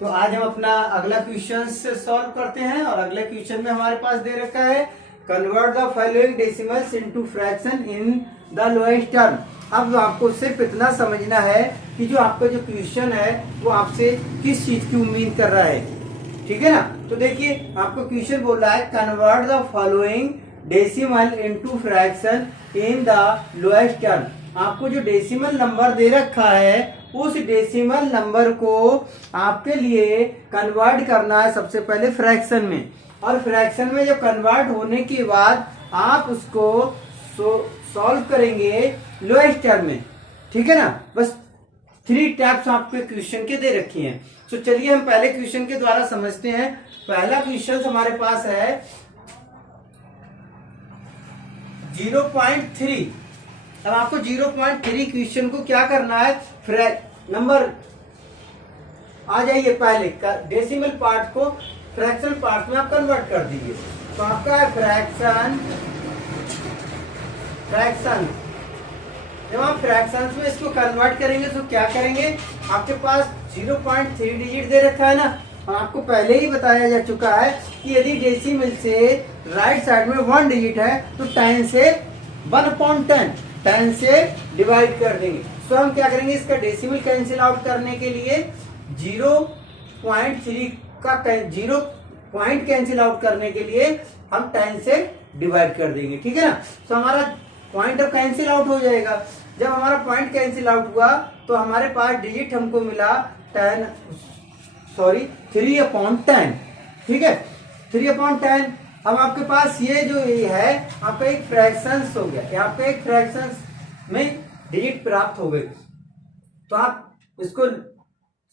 तो आज हम अपना अगला क्वेश्चन से सॉल्व करते हैं और अगले क्वेश्चन में हमारे पास दे रखा है convert the following decimals into fraction in the lowest term. अब आपको सिर्फ इतना समझना है कि जो आपका जो क्वेश्चन है वो आपसे किस चीज की उम्मीद कर रहा है, ठीक है ना। तो देखिए आपको क्वेश्चन बोल रहा है convert the following decimal into fraction in the lowest term. आपको जो डेसिमल नंबर दे रखा है उस डेसिमल नंबर को आपके लिए कन्वर्ट करना है सबसे पहले फ्रैक्शन में, और फ्रैक्शन में जब कन्वर्ट होने के बाद आप उसको सॉल्व करेंगे लोएस्ट टर्म में, ठीक है ना। बस 3 टाइप्स आपके क्वेश्चन के दे रखी हैं। तो चलिए हम पहले क्वेश्चन के द्वारा समझते हैं। पहला क्वेश्चन हमारे पास है 0.3। अब आपको 0.3 क्वेश्चन को क्या करना है, नंबर आ जाइए पहले डेसिमल पार्ट को फ्रैक्शन पार्ट में आप कन्वर्ट कर दीजिए। तो आपका है फ्रैक्शन जब आप फ्रैक्शंस में इसको कन्वर्ट करेंगे तो क्या करेंगे, आपके पास 0.3 डिजिट दे रखा है ना, और आपको पहले ही बताया जा चुका है कि यदि डेसिमल से राइट साइड में 1 डिजिट है तो 10 से 1/10 से डिवाइड कर देंगे। तो हम क्या करेंगे, इसका डेसिमल कैंसिल आउट करने के लिए 0.3 का 0 पॉइंट कैंसिल आउट करने के लिए हम 10 से डिवाइड कर देंगे, ठीक है ना। तो हमारा पॉइंट अब कैंसिल आउट हो जाएगा। जब हमारा पॉइंट कैंसिल आउट हुआ तो हमारे पास डिजिट हमको मिला 3/10, ठीक है, 3/10। अब आपके पास ये जो है आपका एक फ्रैक्शंस हो गया, यहाँ पे एक फ्रैक्शंस में डिजिट प्राप्त हो गई। तो आप इसको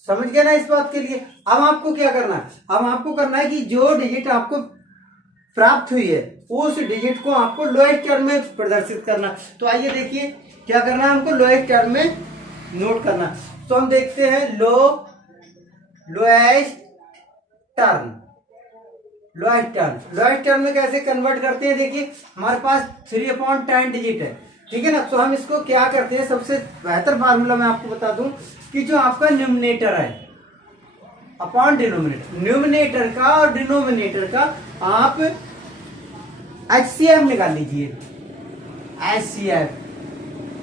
समझ गए ना इस बात के लिए। अब आपको क्या करना है, अब आपको करना है कि जो डिजिट आपको प्राप्त हुई है उस डिजिट को आपको लोएस्ट टर्म में प्रदर्शित करना। तो आइए देखिए क्या करना है, हमको लोएस्ट टर्म में नोट करना। तो हम देखते हैं लोएस्ट टर्म में कैसे कन्वर्ट करते हैं। देखिए हमारे पास 3/10 डिजिट है, ठीक है ना। तो हम इसको क्या करते हैं, सबसे बेहतर फार्मूला मैं आपको बता दूं कि जो आपका न्यूमरेटर है अपॉन डिनोमिनेटर, न्यूमरेटर का और डिनोमिनेटर का आप HCF निकाल लीजिए।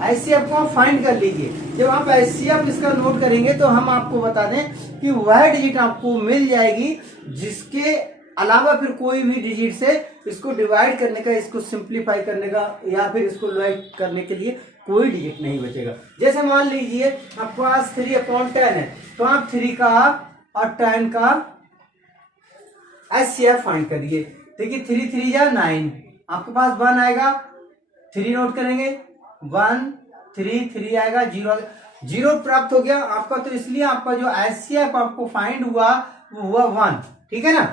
HCF को आप फाइंड कर लीजिए। जब आप HCF इसका नोट करेंगे तो हम आपको बता दें कि वह डिजिट आपको मिल जाएगी जिसके अलावा फिर कोई भी डिजिट से इसको डिवाइड करने का, इसको सिंप्लीफाई करने का या फिर इसको लोएस्ट करने के लिए कोई डिजिट नहीं बचेगा। जैसे मान लीजिए आपके पास 3/10 है तो आप 3 का और 10 का HCF फाइंड करिए। देखिए 3 3 या 9, आपके पास 1 आएगा, 3 नोट करेंगे 1 3 3 आएगा, 0 प्राप्त हो गया आपका। तो इसलिए आपका जो HCF आपको फाइंड हुआ वो हुआ 1, ठीक है ना।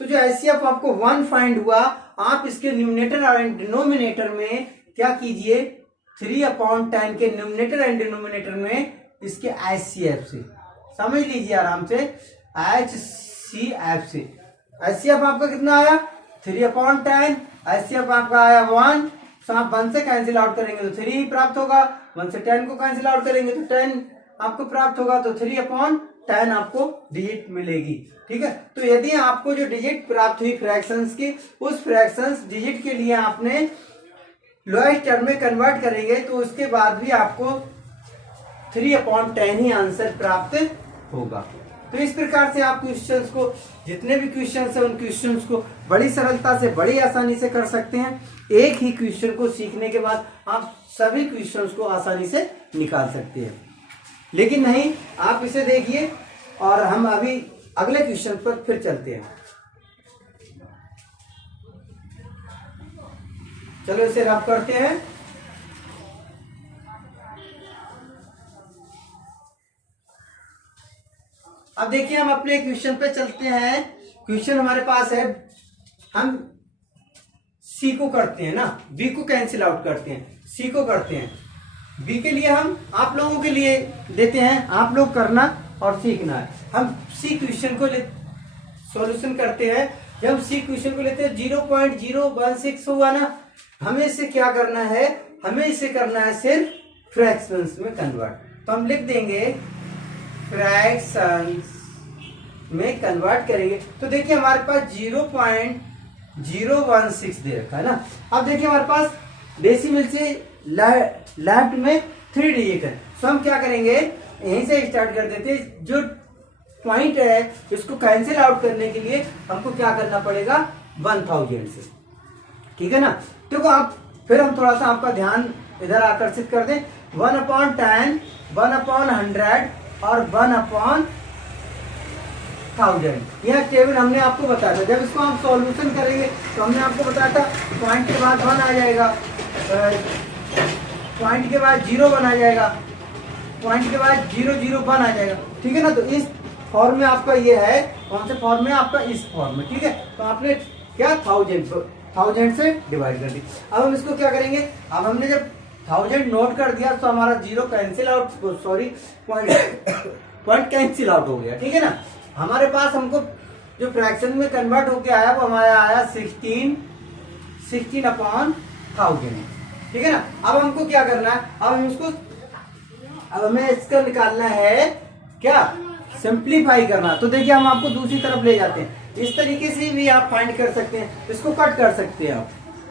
तो जो HCF आपको 1 फाइंड हुआ, आप इसके न्यूमरेटर और डिनोमिनेटर में क्या कीजिए, 3/10 के न्यूमरेटर एंड डिनोमिनेटर में इसके HCF से समझ लीजिए आराम से, HCF आपका कितना आया 3/10, HCF आपका आया 1। तो आप 1 से कैंसिल आउट करेंगे तो 3 ही प्राप्त होगा, 1 से 10 को कैंसिल आउट करेंगे तो 10 आपको प्राप्त होगा। तो 3/10 आपको डिजिट मिलेगी, ठीक है। तो यदि आपको जो डिजिट प्राप्त हुई फ्रैक्शंस की, उस फ्रैक्शंस डिजिट के लिए आपने लोएस्ट टर्म में कन्वर्ट करेंगे तो उसके बाद भी आपको 3/10 ही आंसर प्राप्त होगा। तो इस प्रकार से आप क्वेश्चंस को, जितने भी क्वेश्चंस हैं उन क्वेश्चंस को बड़ी सरलता से, बड़ी आसानी से कर सकते हैं। एक ही क्वेश्चन को सीखने के बाद आप सभी क्वेश्चंस को आसानी से निकाल सकते हैं। लेकिन नहीं, आप इसे देखिए और हम अभी अगले क्वेश्चन पर फिर चलते हैं। चलो इसे रब करते हैं। अब देखिए हम अपने क्वेश्चन पे चलते हैं। क्वेश्चन हमारे पास है, हम सी को करते हैं ना, बी को कैंसिल आउट करते हैं, सी को करते हैं, बी के लिए हम आप लोगों के लिए देते हैं, आप लोग करना और सीखना है। हम सी क्वेश्चन को सॉल्यूशन करते हैं। जब हम सी क्वेश्चन को लेते हैं 0.016 हुआ ना, हमें इसे क्या करना है, हमें इसे करना है सिर्फ फ्रैक्शंस में कन्वर्ट। तो हम लिख देंगे फ्रैक्शंस में कन्वर्ट करेंगे तो देखिए हमारे पास 0.016 दे रखा है ना। अब देखिए हमारे पास डेसिमल से लेफ्ट में 3 डिजिट है, तो हम क्या करेंगे यहीं से स्टार्ट कर देते हैं। जो पॉइंट है इसको कैंसिल आउट करने के लिए हमको क्या करना पड़ेगा 1000 से, ठीक है ना। देखो आप फिर हम थोड़ा सा आपका ध्यान इधर आकर्षित कर दें। 1/10, 1/100 और 1/1000 यह टेबल हमने आपको बताया था। जब इसको हम सॉल्यूशन करेंगे तो हमने आपको बताया था पॉइंट के बाद 1 आ जाएगा, पॉइंट के बाद 0 1 आ जाएगा, पॉइंट के बाद 0 0 1 आ जाएगा, ठीक है ना। तो इस फॉर्म में आपका ये है, कौन से फॉर्म में आपका इस फॉर्म में, ठीक है। तो आपने क्या 1000 से डिवाइड कर दी। अब हम इसको क्या करेंगे, अब हमने जब 1000 नोट कर दिया तो हमारा 0 cancel out, sorry point cancel out हो गया, ठीक है ना। हमारे पास हमको जो फ्रैक्शन में कन्वर्ट होके आया वो हमारा आया 16/1000, ठीक है ना। अब हमको क्या करना है, अब हमें इसका निकालना है क्या, सिंप्लीफाई करना। तो देखिए हम आपको दूसरी तरफ ले जाते हैं, इस तरीके से भी आप फाइंड कर सकते हैं, इसको कट कर सकते हैं आप,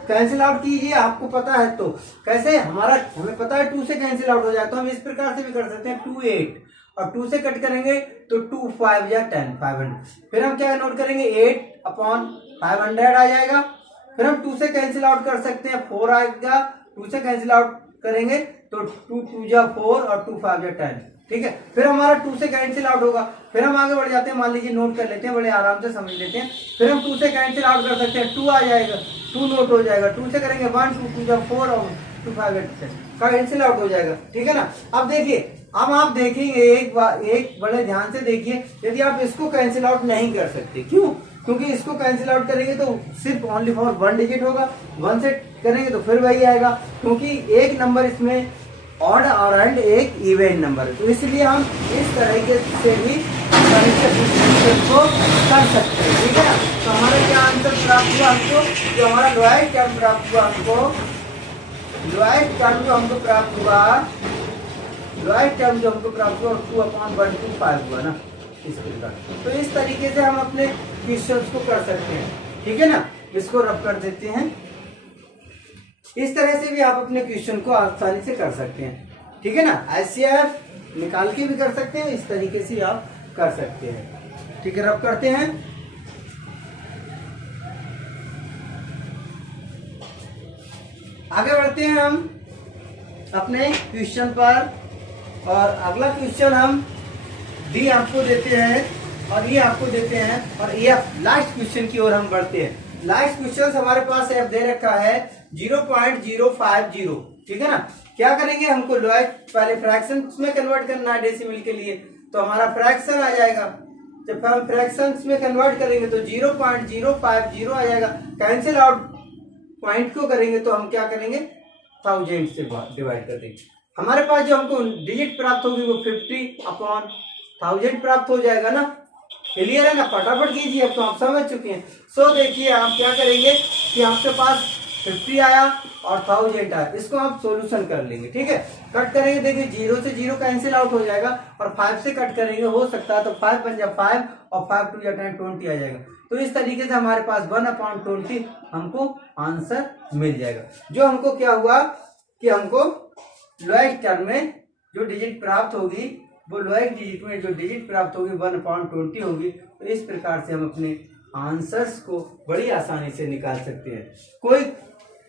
कैंसिल आउट कीजिए। आपको पता है तो कैसे, हमें पता है 2 से कैंसिल आउट हो जाए तो हम इस प्रकार से भी कर सकते हैं 2 8 और 2 से कट करेंगे तो 2 5 या 10 500। फिर हम क्या नोट करेंगे 8/500 आ जाएगा। फिर हम 2 से कैंसिल आउट कर सकते हैं 4 आएगा, 2 से कैंसिल आउट करेंगे तो 2 2 जा 4 और 2 5 जा 10, ठीक है। फिर हमारा 2 से कैंसिल आउट होगा। फिर हम आगे बढ़ जाते हैं, मान लीजिए नोट कर लेते हैं, बड़े आराम से समझ लेते हैं। फिर हम 2 से कैंसिल आउट कर सकते हैं, 2 आ जाएगा, 2 नोट हो जाएगा, 2 से करेंगे 1 2 2 जा 4 और 2 5 का कैंसिल आउट हो जाएगा, ठीक है ना। अब देखिए, अब आप देखेंगे एक बड़े ध्यान से देखिए, यदि आप इसको कैंसिल आउट नहीं कर सकते, क्यों, क्योंकि इसको कैंसिल आउट करेंगे तो सिर्फ ओनली फॉर 1 डिजिट होगा, 1 से करेंगे तो फिर वही आएगा, क्योंकि एक नंबर इसमें ऑड और एंड एक इवन नंबर है। तो इसलिए हम इस तरीके से भी को कर सकते हैं, ठीक है ना। तो हमारा क्या आंसर प्राप्त हुआ हमको, जो हमारा लोएस्ट टर्म प्राप्त हुआ हमको, लोएस्ट टर्म जो हमको प्राप्त हुआ 2/125 हुआ ना, इस प्रकार। तो इस तरीके से हम अपने क्वेश्चंस को कर सकते हैं, ठीक है ना। इसको रब कर देते हैं, इस तरह से भी आप अपने क्वेश्चन को आसानी से कर सकते हैं, ठीक है ना। HCF निकाल के भी कर सकते हैं, इस तरीके से आप कर सकते हैं, ठीक है। रब करते हैं, आगे बढ़ते हैं हम अपने क्वेश्चन पर। और अगला क्वेश्चन हम डी आपको देते हैं और ये आपको देते हैं, और ये लास्ट क्वेश्चन की ओर हम बढ़ते हैं। लास्ट क्वेश्चन हमारे पास एफ दे रखा है 0.050, ठीक है ना। क्या करेंगे, हमको लोएस्ट पहले फ्रैक्शन में कन्वर्ट करना है डेसिमल के लिए, तो हमारा फ्रैक्शन आ जाएगा। जब हम फ्रैक्शन में कन्वर्ट करेंगे तो 0.050 आ जाएगा। कैंसिल आउट पॉइंट को करेंगे तो हम क्या करेंगे 1000 से डिवाइड कर देंगे। हमारे पास जो हमको डिजिट प्राप्त होगी वो 50/1000 प्राप्त हो जाएगा ना। क्लियर है ना, फटाफट कीजिए, अब तो आप समझ चुके हैं। सो देखिए आप क्या करेंगे कि आपके पास 50 आया और 1000 आया, इसको आप सॉल्यूशन कर लेंगे, ठीक है। कट करेंगे, देखिए 0 से 0 कैंसिल आउट हो जाएगा और 5 से कट करेंगे, हो सकता है तो 5 5 जा 5 और 5 2 जा 10 20 आ जाएगा। तो इस तरीके से हमारे पास 1/20 हमको आंसर मिल जाएगा। जो हमको क्या हुआ कि हमको लोएस्ट टर्म में जो डिजिट प्राप्त होगी, वो लोएस्ट डिजिट में जो डिजिट प्राप्त होगी 1/20 होगी। तो इस प्रकार से हम अपने आंसर्स को बड़ी आसानी से निकाल सकते हैं। कोई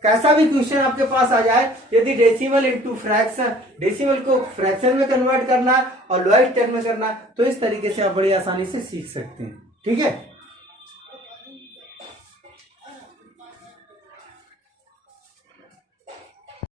कैसा भी क्वेश्चन आपके पास आ जाए, यदि डेसिमल इनटू फ्रैक्शन, डेसिमल को फ्रैक्शन में कन्वर्ट करना और लोएस्ट टर्म में करना, तो इस तरीके से आप बड़ी आसानी से सीख सकते हैं, ठीक है।